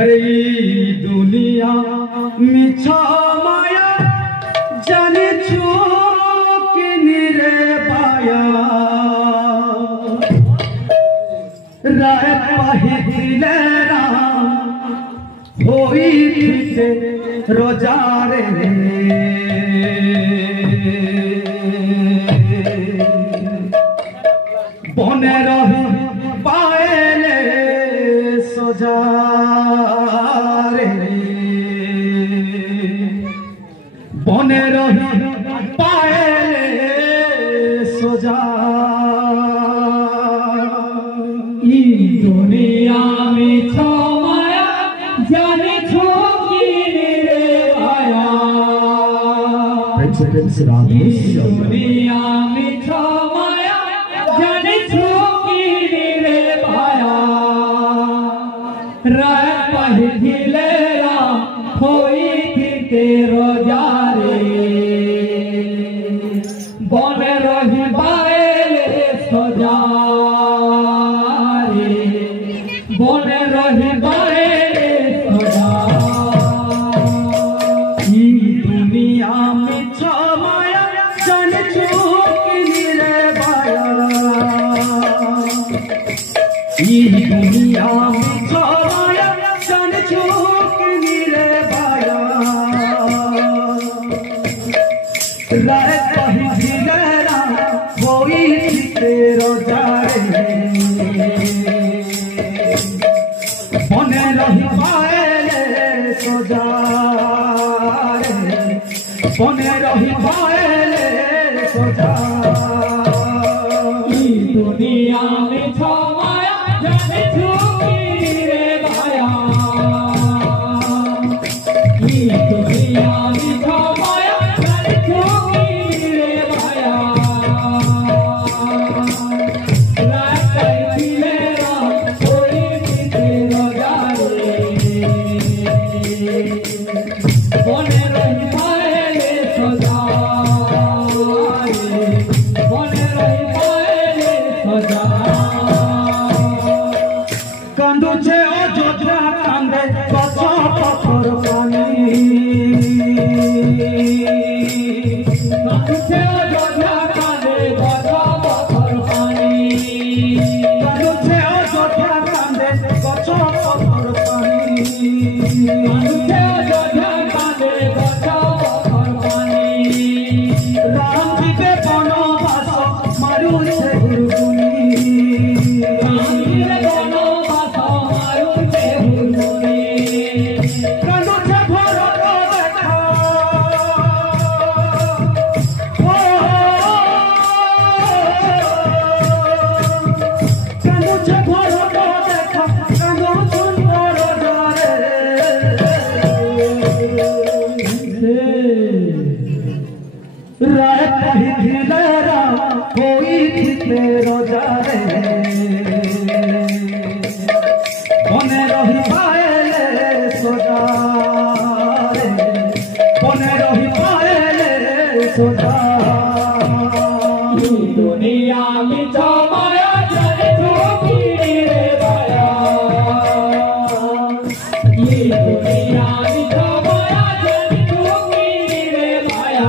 अरे दुनिया मिछा माया जाने रे पाया राय पाहिले होई से रोजारे बने रही पाएले सोजारे बने रही पाएले सोजा ई दुनिया में छमाया जाने छोकी रे आया दुनिया में छमाया जाने छोकी रे आया राय पहिले होई थी तेरो जारे बने रही बाएले सोजारे बने रही बाएले सोजा ई दुनिया में छमाया जान चुकी रे बाया ई दुनिया में छमाया जान चुकी रे बाया राय पहिले होई तेरो जारे बने रही पाएले सोजारे बने रही पाएले सोजा ई दुनिया में छमाया जाने छुकी रे बाया ई दुनिया में छमाया जाने छुकी रे बाया राय पहिले होई तेरो जारे बने रही पाएले सोजारे बने रही पाएले सोजा कांदुचे अयोध्या कांदे गछ पथर पानी कांदुचे अयोध्या कांदे गछ पथर पानी कांदुचे अयोध्या कांदे गछ पथर पानी कांदुचे अयोध्या कांदे गछ पथर पानी राम जीवे बनवास मारुछे हुरगुनी राम जीवे बनवास मारुछे हुरगुनी कांदुचे भरत देखा कांदुचे भरत देखा कांदो सुंदर राय पहिले होई तेरो जारे बने रही पाएले सोजारे बने रही पाएले सोजा दुनिया में छमाया जाने छोकी रे बाया ये दुनिया में छमाया जाने छोकी रे बाया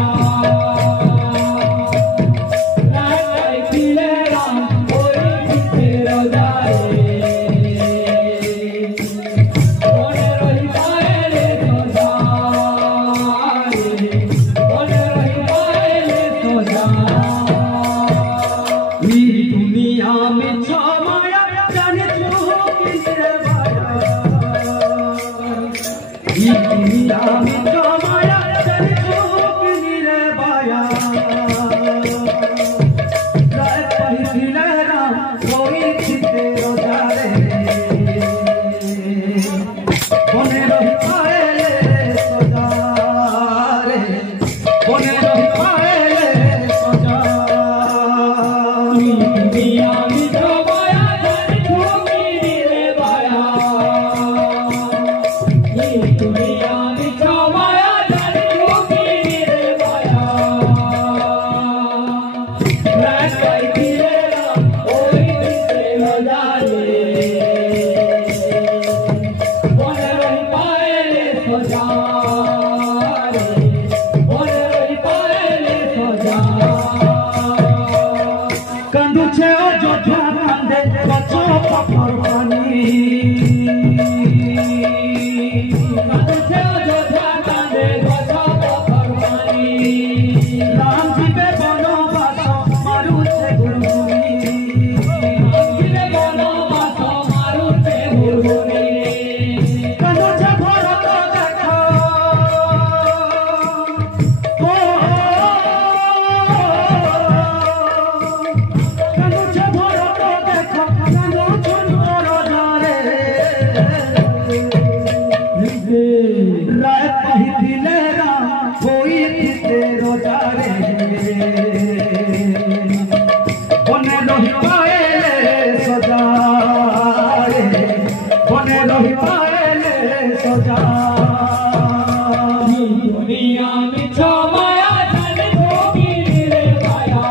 दुनिया में छमाया जन ठोकी रे भाया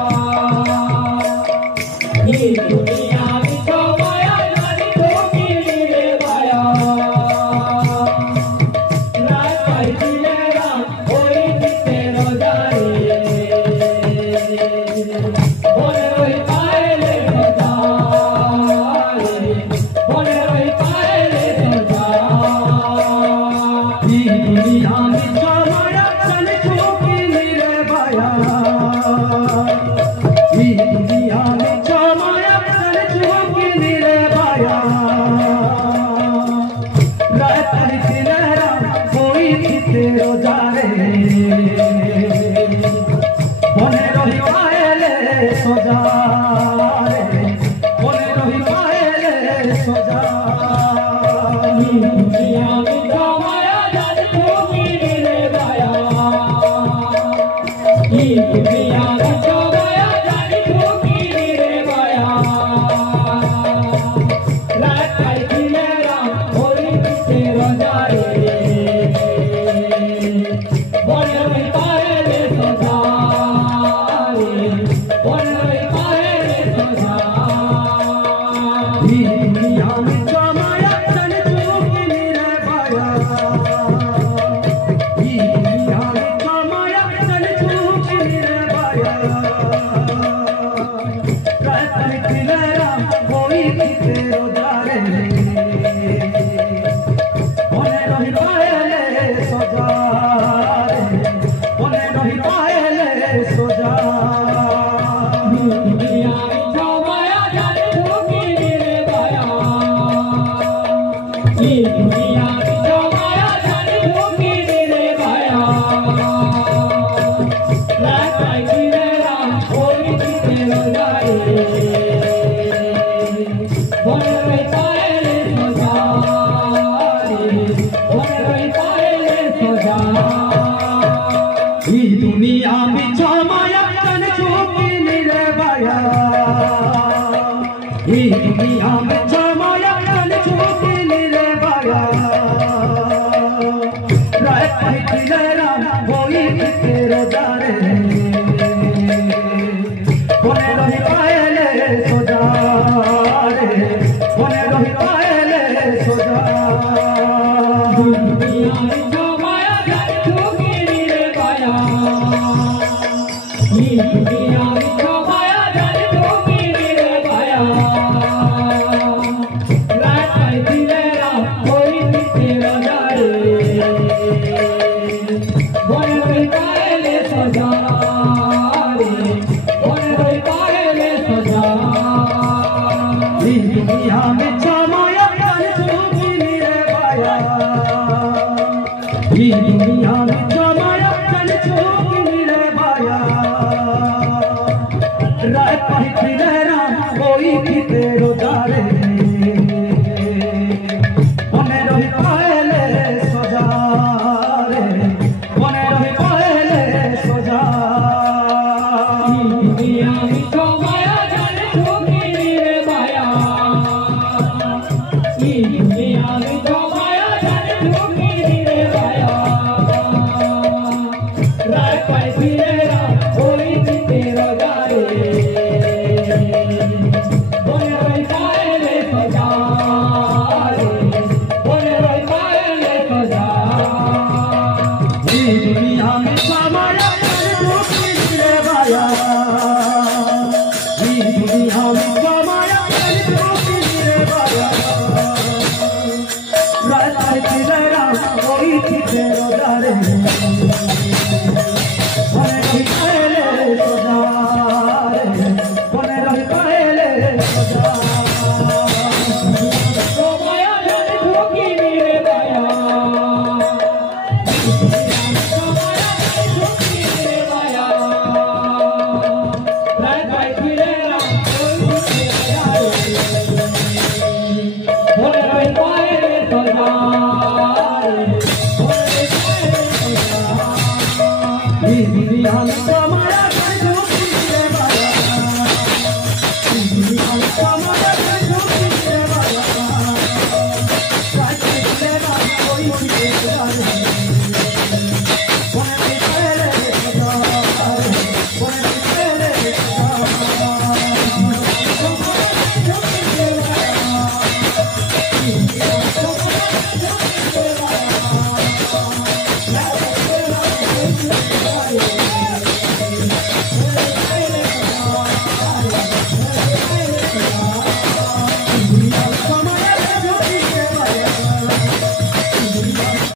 ये दुनिया में छमाया जन ठोकी रे भाया रात पहली मेरा कोई तेरो जाए बोले रोई पाए तो जाए बोले रोई पाए तो जाए दुनिया में छमाया जन ठोकी रे भाया दुनिया में छमाया जन ठोकी रे भाया रात पहली मेरा कोई तेरो जाए बोले रोई पाए तो जाए बोले रोई पाए तो जाए दुनिया में छमाया जन ठोकी रे भाया दुनिया में छमाया जन ठोकी रे भाया रात पहली मेरा कोई तेरो जाए बोले रोई पाए तो जाए बोले रोई पाए तो जाए दुनिया में छमाया जन ठोकी रे भाया दुनिया में छमाया जन ठोकी रे भाया रात पहली मेरा कोई तेरो जाए बोले रोई पाए तो जाए बोले रोई पाए तो जाए दुनिया में छमाया जन ठोकी रे भाया दुनिया में छमाया जन ठोकी रे भाया रात पहली मेरा कोई तेरो जाए बोले रोई पाए तो जाए बोले रोई पाए तो जाए दुनिया में छमाया जन ठोकी रे भाया दुनिया में छमाया जन ठोकी रे भाया रात पहली मेरा कोई तेरो जाए